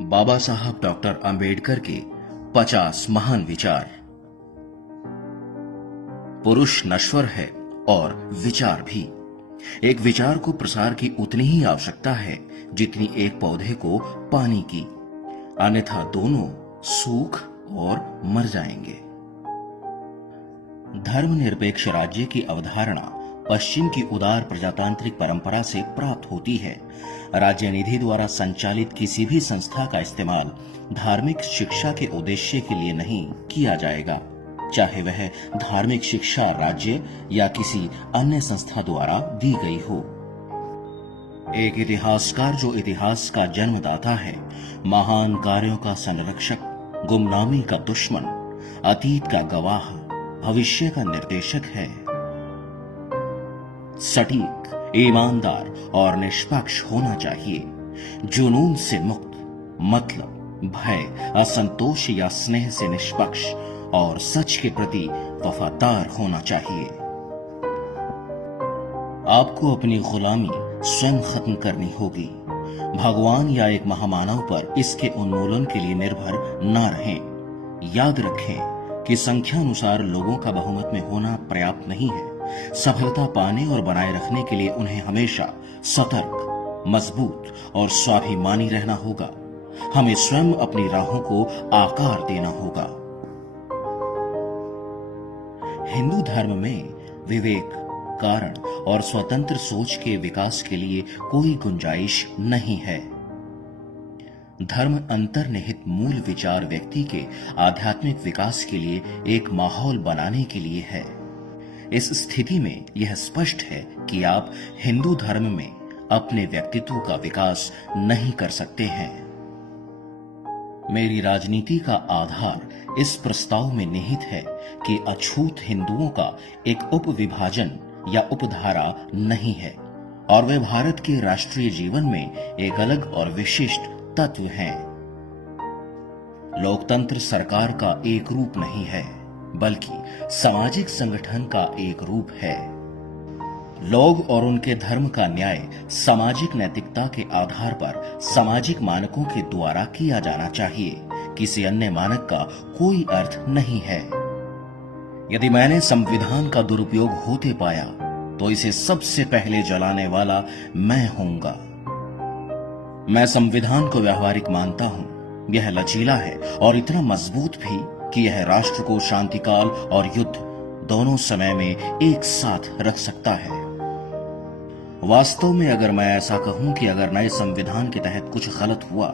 बाबा साहब डॉक्टर अंबेडकर के 50 महान विचार। पुरुष नश्वर है और विचार भी। एक विचार को प्रसार की उतनी ही आवश्यकता है जितनी एक पौधे को पानी की, अन्यथा दोनों सूख और मर जाएंगे। धर्मनिरपेक्ष राज्य की अवधारणा पश्चिम की उदार प्रजातांत्रिक परंपरा से प्राप्त होती है। राज्य निधि द्वारा संचालित किसी भी संस्था का इस्तेमाल धार्मिक शिक्षा के उद्देश्य के लिए नहीं किया जाएगा, चाहे वह धार्मिक शिक्षा राज्य या किसी अन्य संस्था द्वारा दी गई हो। एक इतिहासकार जो इतिहास का जन्मदाता है, महान कार्यों का संरक्षक, गुमनामी का दुश्मन, अतीत का गवाह, भविष्य का निर्देशक है। सटीक, ईमानदार और निष्पक्ष होना चाहिए। जुनून से मुक्त, मतलब भय, असंतोष या स्नेह से निष्पक्ष और सच के प्रति वफादार होना चाहिए। आपको अपनी गुलामी स्वयं खत्म करनी होगी। भगवान या एक महामानव पर इसके उन्मूलन के लिए निर्भर न रहें। याद रखें कि संख्यानुसार लोगों का बहुमत में होना पर्याप्त नहीं है। सफलता पाने और बनाए रखने के लिए उन्हें हमेशा सतर्क, मजबूत और स्वाभिमानी रहना होगा। हमें स्वयं अपनी राहों को आकार देना होगा। हिंदू धर्म में विवेक, कारण और स्वतंत्र सोच के विकास के लिए कोई गुंजाइश नहीं है। धर्म अंतर्निहित मूल विचार व्यक्ति के आध्यात्मिक विकास के लिए एक माहौल बनाने के लिए है। इस स्थिति में यह स्पष्ट है कि आप हिंदू धर्म में अपने व्यक्तित्व का विकास नहीं कर सकते हैं। मेरी राजनीति का आधार इस प्रस्ताव में निहित है कि अछूत हिंदुओं का एक उपविभाजन या उपधारा नहीं है और वे भारत के राष्ट्रीय जीवन में एक अलग और विशिष्ट तत्व हैं। लोकतंत्र सरकार का एक रूप नहीं है, बल्कि सामाजिक संगठन का एक रूप है। लोग और उनके धर्म का न्याय सामाजिक नैतिकता के आधार पर सामाजिक मानकों के द्वारा किया जाना चाहिए। किसी अन्य मानक का कोई अर्थ नहीं है। यदि मैंने संविधान का दुरुपयोग होते पाया तो इसे सबसे पहले जलाने वाला मैं होऊंगा। मैं संविधान को व्यवहारिक मानता हूं। यह लचीला है और इतना मजबूत भी कि यह राष्ट्र को शांतिकाल और युद्ध दोनों समय में एक साथ रख सकता है। वास्तव में अगर मैं ऐसा कहूं कि अगर नए संविधान के तहत कुछ गलत हुआ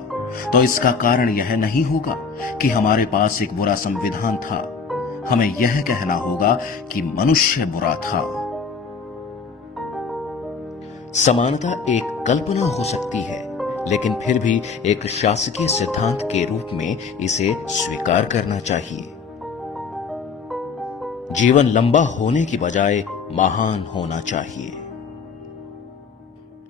तो इसका कारण यह नहीं होगा कि हमारे पास एक बुरा संविधान था। हमें यह कहना होगा कि मनुष्य बुरा था। समानता एक कल्पना हो सकती है, लेकिन फिर भी एक शासकीय सिद्धांत के रूप में इसे स्वीकार करना चाहिए। जीवन लंबा होने की बजाय महान होना चाहिए।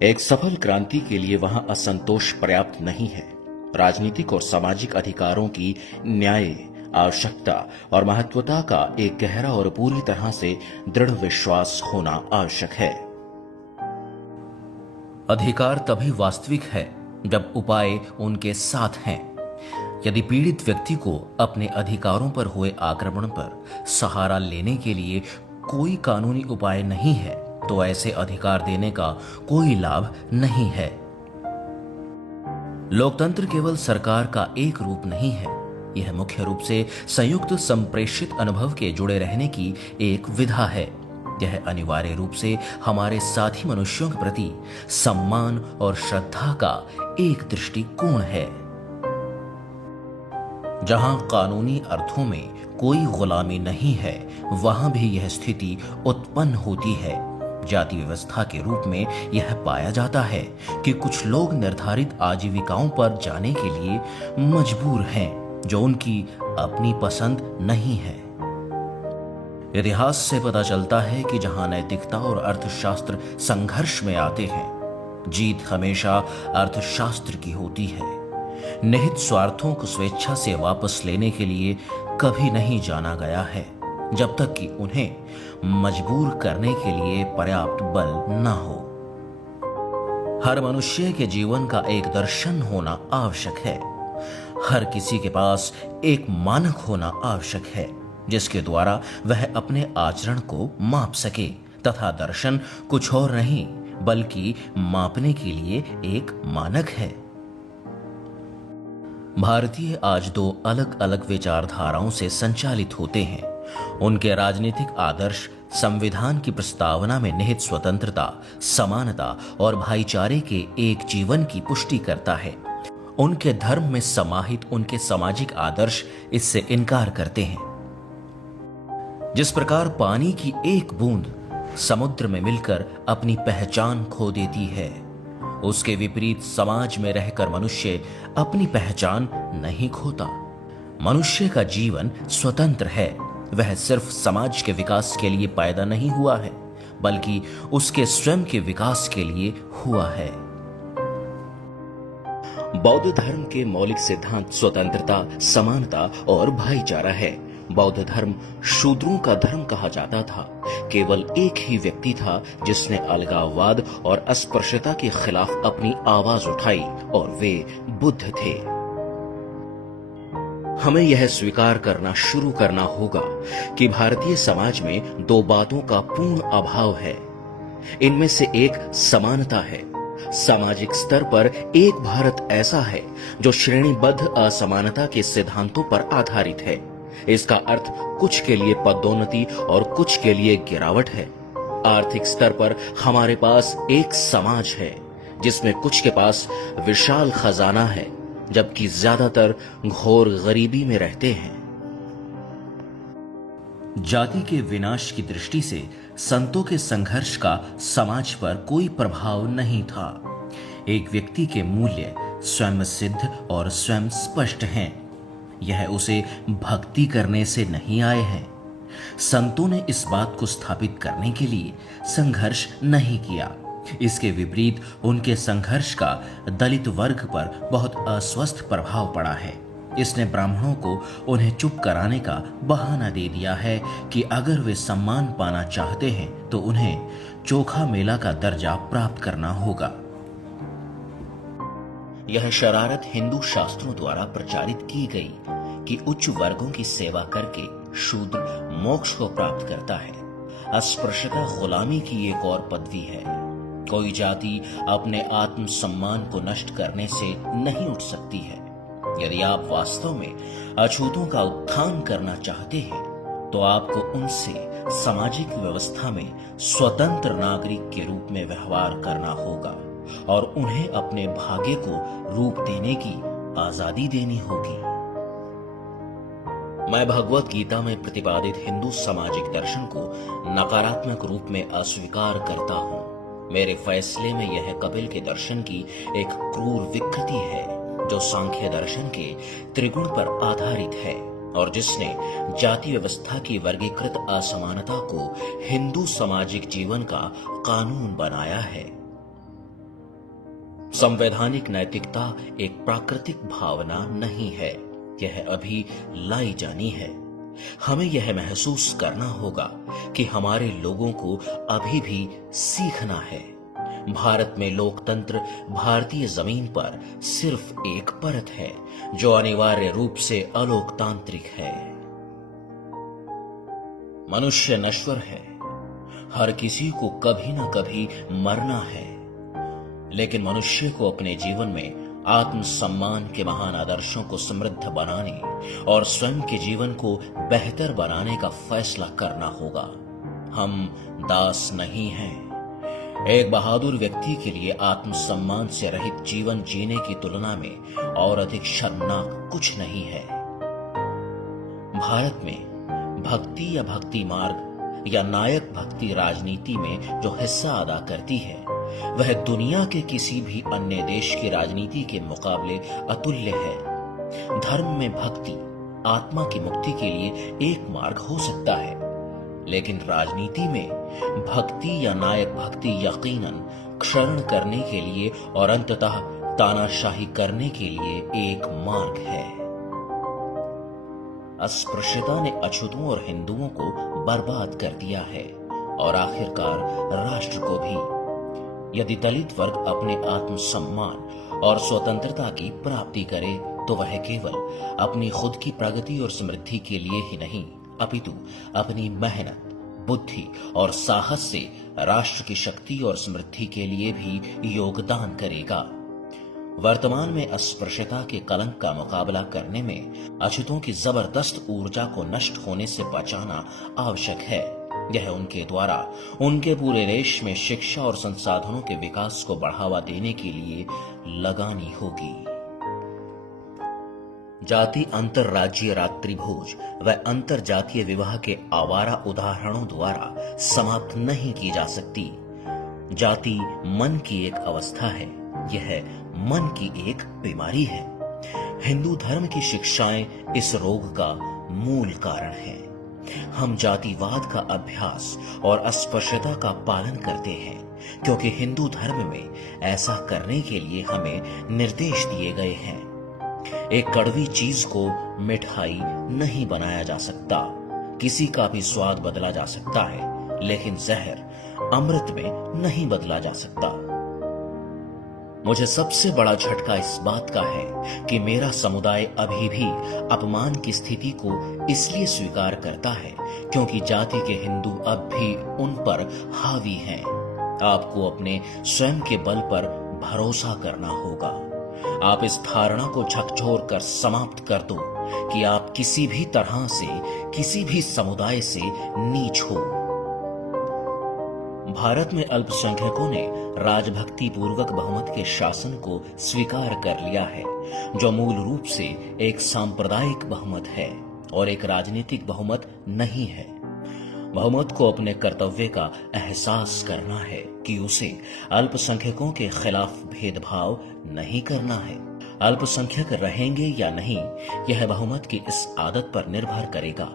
एक सफल क्रांति के लिए वहां असंतोष पर्याप्त नहीं है। राजनीतिक और सामाजिक अधिकारों की न्याय, आवश्यकता और महत्वता का एक गहरा और पूरी तरह से दृढ़ विश्वास होना आवश्यक है। अधिकार तभी वास्तविक है जब उपाय उनके साथ हैं। यदि पीड़ित व्यक्ति को अपने अधिकारों पर हुए आक्रमण पर सहारा लेने के लिए कोई कानूनी उपाय नहीं है तो ऐसे अधिकार देने का कोई लाभ नहीं है। लोकतंत्र केवल सरकार का एक रूप नहीं है। यह मुख्य रूप से संयुक्त संप्रेषित अनुभव के जुड़े रहने की एक विधा है। यह अनिवार्य रूप से हमारे साथी मनुष्यों के प्रति सम्मान और श्रद्धा का एक दृष्टिकोण है। जहां कानूनी अर्थों में कोई गुलामी नहीं है, वहां भी यह स्थिति उत्पन्न होती है। जाति व्यवस्था के रूप में यह पाया जाता है कि कुछ लोग निर्धारित आजीविकाओं पर जाने के लिए मजबूर हैं, जो उनकी अपनी पसंद नहीं है। इतिहास से पता चलता है कि जहां नैतिकता और अर्थशास्त्र संघर्ष में आते हैं, जीत हमेशा अर्थशास्त्र की होती है। निहित स्वार्थों को स्वेच्छा से वापस लेने के लिए कभी नहीं जाना गया है, जब तक कि उन्हें मजबूर करने के लिए पर्याप्त बल न हो। हर मनुष्य के जीवन का एक दर्शन होना आवश्यक है। हर किसी के पास एक मानक होना आवश्यक है, जिसके द्वारा वह अपने आचरण को माप सके, तथा दर्शन कुछ और नहीं बल्कि मापने के लिए एक मानक है। भारतीय आज दो अलग अलग विचारधाराओं से संचालित होते हैं। उनके राजनीतिक आदर्श संविधान की प्रस्तावना में निहित स्वतंत्रता, समानता और भाईचारे के एक जीवन की पुष्टि करता है। उनके धर्म में समाहित उनके सामाजिक आदर्श इससे इनकार करते हैं। जिस प्रकार पानी की एक बूंद समुद्र में मिलकर अपनी पहचान खो देती है, उसके विपरीत समाज में रहकर मनुष्य अपनी पहचान नहीं खोता। मनुष्य का जीवन स्वतंत्र है। वह सिर्फ समाज के विकास के लिए पैदा नहीं हुआ है, बल्कि उसके स्वयं के विकास के लिए हुआ है। बौद्ध धर्म के मौलिक सिद्धांत स्वतंत्रता, समानता और भाईचारा है। बौद्ध धर्म शूद्रों का धर्म कहा जाता था। केवल एक ही व्यक्ति था जिसने अलगाववाद और अस्पृश्यता के खिलाफ अपनी आवाज उठाई, और वे बुद्ध थे। हमें यह स्वीकार करना शुरू करना होगा कि भारतीय समाज में दो बातों का पूर्ण अभाव है। इनमें से एक समानता है। सामाजिक स्तर पर एक भारत ऐसा है जो श्रेणीबद्ध असमानता के सिद्धांतों पर आधारित है। इसका अर्थ कुछ के लिए पदोन्नति और कुछ के लिए गिरावट है। आर्थिक स्तर पर हमारे पास एक समाज है जिसमें कुछ के पास विशाल खजाना है, जबकि ज्यादातर घोर गरीबी में रहते हैं। जाति के विनाश की दृष्टि से संतों के संघर्ष का समाज पर कोई प्रभाव नहीं था। एक व्यक्ति के मूल्य स्वयं सिद्ध और स्वयं स्पष्ट हैं। यह उसे भक्ति करने से नहीं आए हैं। संतों ने इस बात को स्थापित करने के लिए संघर्ष नहीं किया। इसके विपरीत उनके संघर्ष का दलित वर्ग पर बहुत अस्वस्थ प्रभाव पड़ा है। इसने ब्राह्मणों को उन्हें चुप कराने का बहाना दे दिया है कि अगर वे सम्मान पाना चाहते हैं तो उन्हें चोखा मेला का दर्जा प्राप्त करना होगा। यह शरारत हिंदू शास्त्रों द्वारा प्रचारित की गई कि उच्च वर्गों की सेवा करके शूद्र मोक्ष को प्राप्त करता है। अस्पृश्यता गुलामी की एक और पदवी है। कोई जाति अपने आत्म सम्मान को नष्ट करने से नहीं उठ सकती है। यदि आप वास्तव में अछूतों का उत्थान करना चाहते हैं तो आपको उनसे सामाजिक व्यवस्था में स्वतंत्र नागरिक के रूप में व्यवहार करना होगा और उन्हें अपने भाग्य को रूप देने की आजादी देनी होगी। मैं भगवत गीता में प्रतिपादित हिंदू सामाजिक दर्शन को नकारात्मक रूप में अस्वीकार करता हूं। मेरे फैसले में यह कपिल के दर्शन की एक क्रूर विकृति है जो सांख्य दर्शन के त्रिगुण पर आधारित है और जिसने जाति व्यवस्था की वर्गीकृत असमानता को हिंदू सामाजिक जीवन का कानून बनाया है। संवैधानिक नैतिकता एक प्राकृतिक भावना नहीं है, यह अभी लाई जानी है। हमें यह महसूस करना होगा कि हमारे लोगों को अभी भी सीखना है। भारत में लोकतंत्र भारतीय जमीन पर सिर्फ एक परत है जो अनिवार्य रूप से अलोकतांत्रिक है। मनुष्य नश्वर है। हर किसी को कभी न कभी मरना है, लेकिन मनुष्य को अपने जीवन में आत्म सम्मान के महान आदर्शों को समृद्ध बनाने और स्वयं के जीवन को बेहतर बनाने का फैसला करना होगा। हम दास नहीं हैं। एक बहादुर व्यक्ति के लिए आत्म सम्मान से रहित जीवन जीने की तुलना में और अधिक शर्मनाक कुछ नहीं है। भारत में भक्ति या भक्ति मार्ग या नायक भक्ति राजनीति में जो हिस्सा अदा करती है वह दुनिया के किसी भी अन्य देश की राजनीति के मुकाबले अतुल्य है। धर्म में भक्ति आत्मा की मुक्ति के लिए एक मार्ग हो सकता है, लेकिन राजनीति में भक्ति या नायक भक्ति यकीनन क्षरण करने के लिए और अंततः तानाशाही करने के लिए एक मार्ग है। अस्पृश्यता ने अछूतों और हिंदुओं को बर्बाद कर दिया है और आखिरकार राष्ट्र को भी। यदि दलित वर्ग अपने आत्म सम्मान और स्वतंत्रता की प्राप्ति करे तो वह केवल अपनी खुद की प्रगति और समृद्धि के लिए ही नहीं, अपितु अपनी मेहनत, बुद्धि और साहस से राष्ट्र की शक्ति और समृद्धि के लिए भी योगदान करेगा। वर्तमान में अस्पृश्यता के कलंक का मुकाबला करने में अछूतों की जबरदस्त ऊर्जा को नष्ट होने से बचाना आवश्यक है। यह उनके द्वारा उनके पूरे देश में शिक्षा और संसाधनों के विकास को बढ़ावा देने के लिए लगानी होगी। जाति अंतरराज्यीय रात्रि भोज व अंतर जातीय विवाह के आवारा उदाहरणों द्वारा समाप्त नहीं की जा सकती। जाति मन की एक अवस्था है, यह मन की एक बीमारी है। हिंदू धर्म की शिक्षाएं इस रोग का मूल कारण है। हम जातिवाद का अभ्यास और अस्पृश्यता का पालन करते हैं क्योंकि हिंदू धर्म में ऐसा करने के लिए हमें निर्देश दिए गए हैं। एक कड़वी चीज को मिठाई नहीं बनाया जा सकता, किसी का भी स्वाद बदला जा सकता है, लेकिन जहर अमृत में नहीं बदला जा सकता। मुझे सबसे बड़ा झटका इस बात का है कि मेरा समुदाय अभी भी अपमान की स्थिति को इसलिए स्वीकार करता है क्योंकि जाति के हिंदू अब भी उन पर हावी हैं। आपको अपने स्वयं के बल पर भरोसा करना होगा। आप इस धारणा को झकझोर कर समाप्त कर दो कि आप किसी भी तरह से, किसी भी समुदाय से नीच हो। भारत में अल्पसंख्यकों ने राजभक्ति पूर्वक बहुमत के शासन को स्वीकार कर लिया है, जो मूल रूप से एक सांप्रदायिक बहुमत है और एक राजनीतिक बहुमत नहीं है। बहुमत को अपने कर्तव्य का एहसास करना है कि उसे अल्पसंख्यकों के खिलाफ भेदभाव नहीं करना है। अल्पसंख्यक रहेंगे या नहीं, यह बहुमत की इस आदत पर निर्भर करेगा।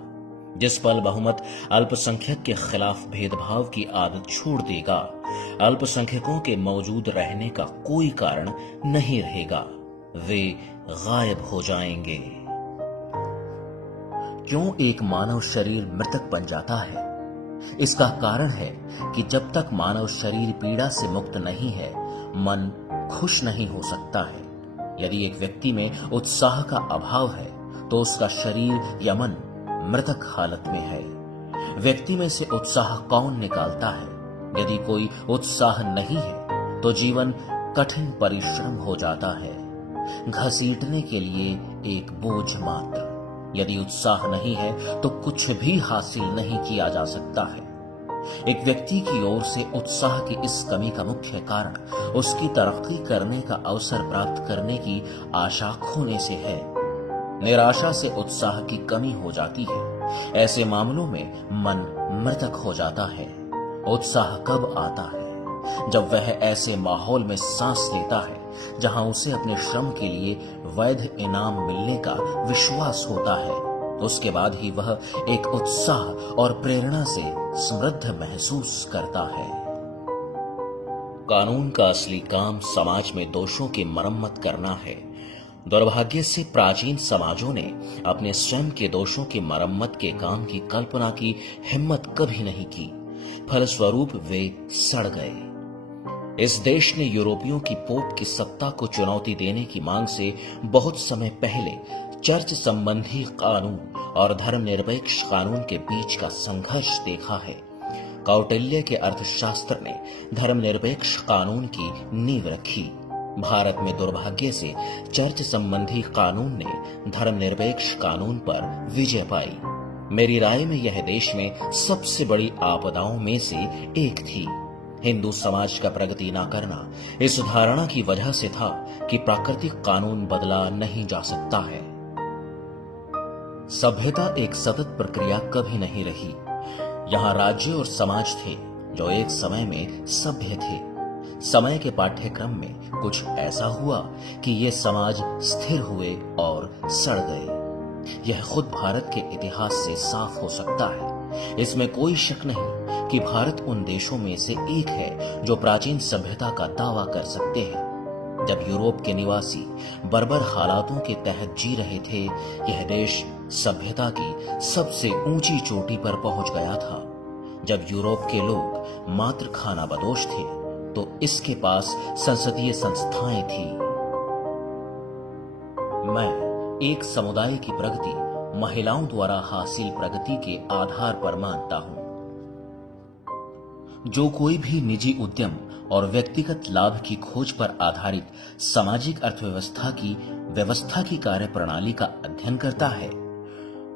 जिस पल बहुमत अल्पसंख्यक के खिलाफ भेदभाव की आदत छोड़ देगा, अल्पसंख्यकों के मौजूद रहने का कोई कारण नहीं रहेगा, वे गायब हो जाएंगे। क्यों एक मानव शरीर मृतक बन जाता है? इसका कारण है कि जब तक मानव शरीर पीड़ा से मुक्त नहीं है, मन खुश नहीं हो सकता है। यदि एक व्यक्ति में उत्साह का अभाव है, तो उसका शरीर या मन मृतक हालत में है। व्यक्ति में से उत्साह कौन निकालता है? यदि कोई उत्साह नहीं है, तो जीवन कठिन परिश्रम हो जाता है, घसीटने के लिए एक बोझ मात्र। यदि उत्साह नहीं है, तो कुछ भी हासिल नहीं किया जा सकता है। एक व्यक्ति की ओर से उत्साह की इस कमी का मुख्य कारण उसकी तरक्की करने का अवसर प्राप्त करने की आशा खोने से है। निराशा से उत्साह की कमी हो जाती है। ऐसे मामलों में मन मृतक हो जाता है। उत्साह कब आता है? जब वह ऐसे माहौल में सांस लेता है जहां उसे अपने श्रम के लिए वैध इनाम मिलने का विश्वास होता है। उसके बाद ही वह एक उत्साह और प्रेरणा से समृद्ध महसूस करता है। कानून का असली काम समाज में दोषों की मरम्मत करना है। दुर्भाग्य से प्राचीन समाजों ने अपने स्वयं के दोषों की मरम्मत के काम की कल्पना की हिम्मत कभी नहीं की। फलस्वरूप वे सड़ गए। इस देश ने यूरोपियों की पोप की सत्ता को चुनौती देने की मांग से बहुत समय पहले चर्च संबंधी कानून और धर्मनिरपेक्ष कानून के बीच का संघर्ष देखा है। कौटिल्य के अर्थशास्त्र ने धर्मनिरपेक्ष कानून की नींव रखी। भारत में दुर्भाग्य से चर्च संबंधी कानून ने धर्मनिरपेक्ष कानून पर विजय पाई। मेरी राय में यह देश में सबसे बड़ी आपदाओं में से एक थी। हिंदू समाज का प्रगति न करना इस धारणा की वजह से था कि प्राकृतिक कानून बदला नहीं जा सकता है। सभ्यता एक सतत प्रक्रिया कभी नहीं रही। यहाँ राज्य और समाज थे जो एक समय में सभ्य थे। समय के पाठ्यक्रम में कुछ ऐसा हुआ कि ये समाज स्थिर हुए और सड़ गए। यह खुद भारत के इतिहास से साफ हो सकता है। इसमें कोई शक नहीं कि भारत उन देशों में से एक है जो प्राचीन सभ्यता का दावा कर सकते हैं। जब यूरोप के निवासी बर्बर हालातों के तहत जी रहे थे, यह देश सभ्यता की सबसे ऊंची चोटी पर पहुंच गया था। जब यूरोप के लोग मात्र खाना बदोश थे, तो इसके पास संसदीय संस्थाएं थी। मैं एक समुदाय की प्रगति महिलाओं द्वारा हासिल प्रगति के आधार पर मानता हूं। जो कोई भी निजी उद्यम और व्यक्तिगत लाभ की खोज पर आधारित सामाजिक व्यवस्था की कार्यप्रणाली का अध्ययन करता है,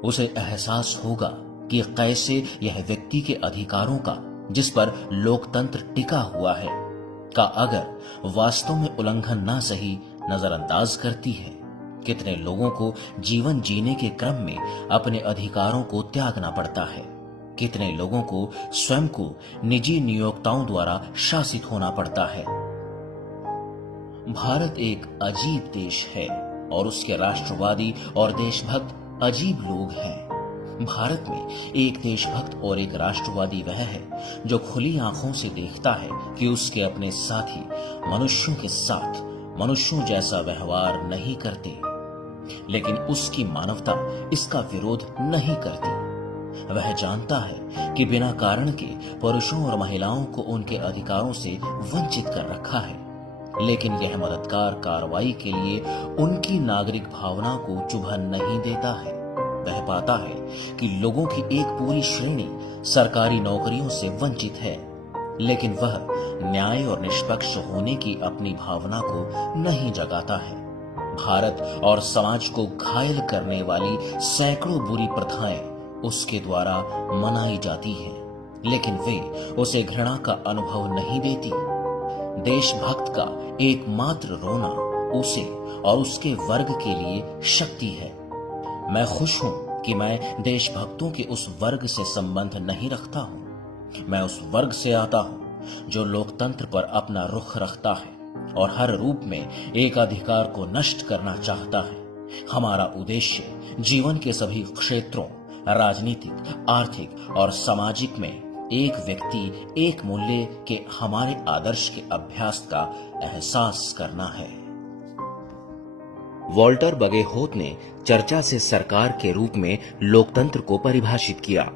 उसे एहसास होगा कि कैसे यह व्यक्ति के अधिकारों का, जिस पर लोकतंत्र टिका हुआ है, का अगर वास्तव में उल्लंघन ना सही नजरअंदाज करती है। कितने लोगों को जीवन जीने के क्रम में अपने अधिकारों को त्यागना पड़ता है। कितने लोगों को स्वयं को निजी नियोक्ताओं द्वारा शासित होना पड़ता है। भारत एक अजीब देश है और उसके राष्ट्रवादी और देशभक्त अजीब लोग हैं। भारत में एक देशभक्त और एक राष्ट्रवादी वह है जो खुली आंखों से देखता है कि उसके अपने साथी मनुष्यों के साथ मनुष्यों जैसा व्यवहार नहीं करते, लेकिन उसकी मानवता इसका विरोध नहीं करती। वह जानता है कि बिना कारण के पुरुषों और महिलाओं को उनके अधिकारों से वंचित कर रखा है, लेकिन यह मददगार कार्रवाई के लिए उनकी नागरिक भावना को चुभन नहीं देता है। वह पाता है कि लोगों की एक पूरी श्रेणी सरकारी नौकरियों से वंचित है, लेकिन वह न्याय और निष्पक्ष होने की अपनी भावना को नहीं जगाता है। भारत और समाज को घायल करने वाली सैकड़ों बुरी प्रथाएं उसके द्वारा मनाई जाती हैं, लेकिन वे उसे घृणा का अनुभव नहीं देती। देशभक्त का एकमात्र रोना उसे और उसके वर्ग के लिए शक्ति है। मैं खुश हूं कि मैं देशभक्तों के उस वर्ग से संबंध नहीं रखता हूं। मैं उस वर्ग से आता हूं जो लोकतंत्र पर अपना रुख रखता है और हर रूप में एकाधिकार को नष्ट करना चाहता है। हमारा उद्देश्य जीवन के सभी क्षेत्रों, राजनीतिक, आर्थिक और सामाजिक में एक व्यक्ति एक मूल्य के हमारे आदर्श के अभ्यास का एहसास करना है। वॉल्टर बगेहोत ने चर्चा से सरकार के रूप में लोकतंत्र को परिभाषित किया।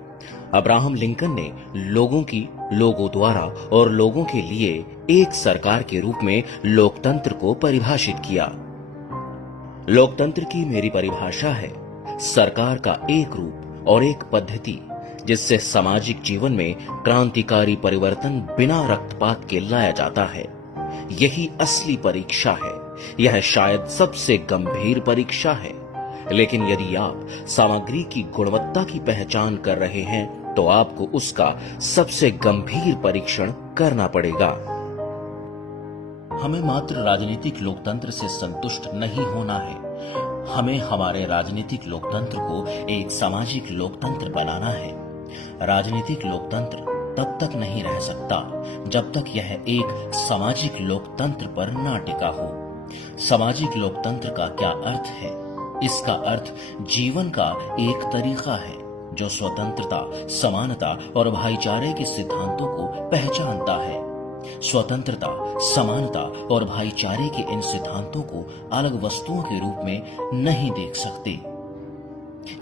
अब्राहम लिंकन ने लोगों द्वारा और लोगों के लिए एक सरकार के रूप में लोकतंत्र को परिभाषित किया। लोकतंत्र की मेरी परिभाषा है सरकार का एक रूप और एक पद्धति जिससे सामाजिक जीवन में क्रांतिकारी परिवर्तन बिना रक्तपात के लाया जाता है। यही असली परीक्षा है। यह शायद सबसे गंभीर परीक्षा है, लेकिन यदि आप सामग्री की गुणवत्ता की पहचान कर रहे हैं तो आपको उसका सबसे गंभीर परीक्षण करना पड़ेगा। हमें मात्र राजनीतिक लोकतंत्र से संतुष्ट नहीं होना है। हमें हमारे राजनीतिक लोकतंत्र को एक सामाजिक लोकतंत्र बनाना है। राजनीतिक लोकतंत्र तब तक नहीं रह सकता जब तक यह एक सामाजिक लोकतंत्र पर ना टिका हो। सामाजिक लोकतंत्र का क्या अर्थ है? इसका अर्थ जीवन का एक तरीका है जो स्वतंत्रता, समानता और भाईचारे के सिद्धांतों को पहचानता है। स्वतंत्रता, समानता और भाईचारे के इन सिद्धांतों को अलग वस्तुओं के रूप में नहीं देख सकते।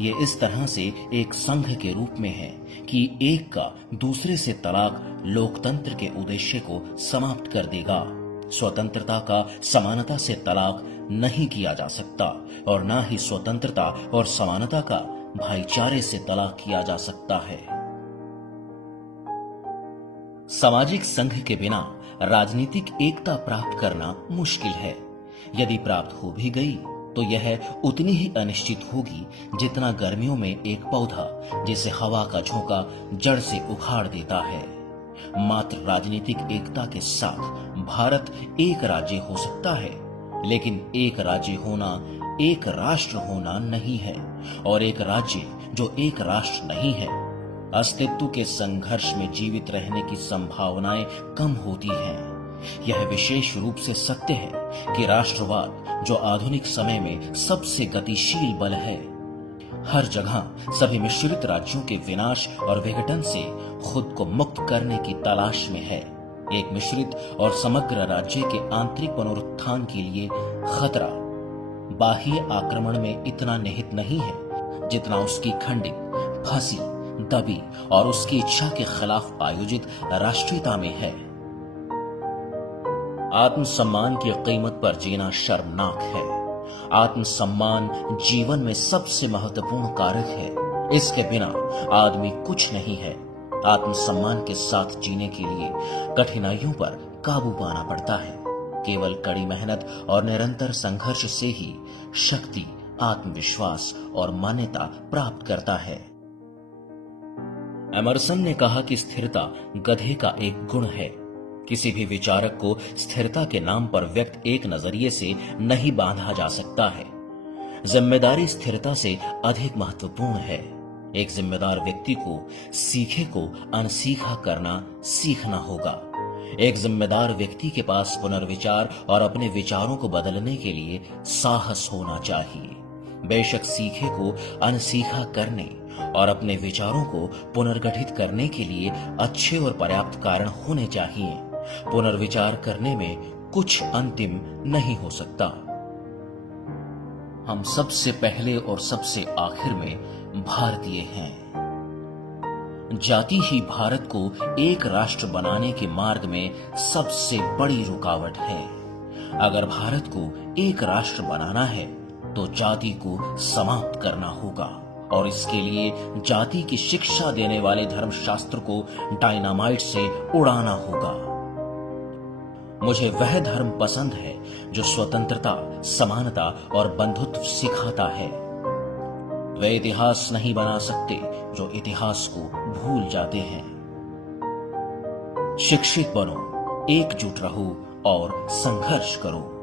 ये इस तरह से एक संघ के रूप में है कि एक का दूसरे से तलाक लोकतंत्र के उद्देश्य को समाप्त कर देगा। स्वतंत्रता का समानता से तलाक नहीं किया जा सकता और न ही स्वतंत्रता और समानता का भाईचारे से तलाक किया जा सकता है। सामाजिक संघ के बिना राजनीतिक एकता प्राप्त करना मुश्किल है। यदि प्राप्त हो भी गई तो यह उतनी ही अनिश्चित होगी जितना गर्मियों में एक पौधा जिसे हवा का झोंका जड़ से उखाड़ देता है। मात्र राजनीतिक एकता के साथ भारत एक राज्य हो सकता है, लेकिन एक राज्य होना एक राष्ट्र होना नहीं है, और एक राज्य जो एक राष्ट्र नहीं है, अस्तित्व के संघर्ष में जीवित रहने की संभावनाएं कम होती हैं। यह विशेष रूप से सत्य है कि राष्ट्रवाद जो आधुनिक समय में सबसे गतिशील बल है, हर जगह सभी मिश्रित राज्यों के विनाश और विघटन से खुद को मुक्त करने की तलाश में है। एक मिश्रित और समग्र राज्य के आंतरिक पुनरुत्थान के लिए खतरा बाह्य आक्रमण में इतना निहित नहीं है जितना उसकी खंडित, फंसी, दबी और उसकी इच्छा के खिलाफ आयोजित राष्ट्रीयता में है। आत्मसम्मान की कीमत पर जीना शर्मनाक है। आत्मसम्मान जीवन में सबसे महत्वपूर्ण कारक है। इसके बिना आदमी कुछ नहीं है। आत्मसम्मान के साथ जीने के लिए कठिनाइयों पर काबू पाना पड़ता है। केवल कड़ी मेहनत और निरंतर संघर्ष से ही शक्ति, आत्मविश्वास और मान्यता प्राप्त करता है। एमर्सन ने कहा कि स्थिरता गधे का एक गुण है। किसी भी विचारक को स्थिरता के नाम पर व्यक्त एक नजरिए से नहीं बांधा जा सकता है। जिम्मेदारी स्थिरता से अधिक महत्वपूर्ण है। एक जिम्मेदार व्यक्ति को सीखे को अनसीखा करना सीखना होगा। एक जिम्मेदार व्यक्ति के पास पुनर्विचार और अपने विचारों को बदलने के लिए साहस होना चाहिए। बेशक सीखे को अनसीखा करने और अपने विचारों को पुनर्गठित करने के लिए अच्छे और पर्याप्त कारण होने चाहिए। पुनर्विचार करने में कुछ अंतिम नहीं हो सकता। हम सबसे पहले और सबसे आखिर में भारतीय हैं। जाति ही भारत को एक राष्ट्र बनाने के मार्ग में सबसे बड़ी रुकावट है। अगर भारत को एक राष्ट्र बनाना है तो जाति को समाप्त करना होगा और इसके लिए जाति की शिक्षा देने वाले धर्मशास्त्र को डायनामाइट से उड़ाना होगा। मुझे वह धर्म पसंद है जो स्वतंत्रता, समानता और बंधुत्व सिखाता है। वे इतिहास नहीं बना सकते जो इतिहास को भूल जाते हैं। शिक्षित बनो, एकजुट रहो और संघर्ष करो।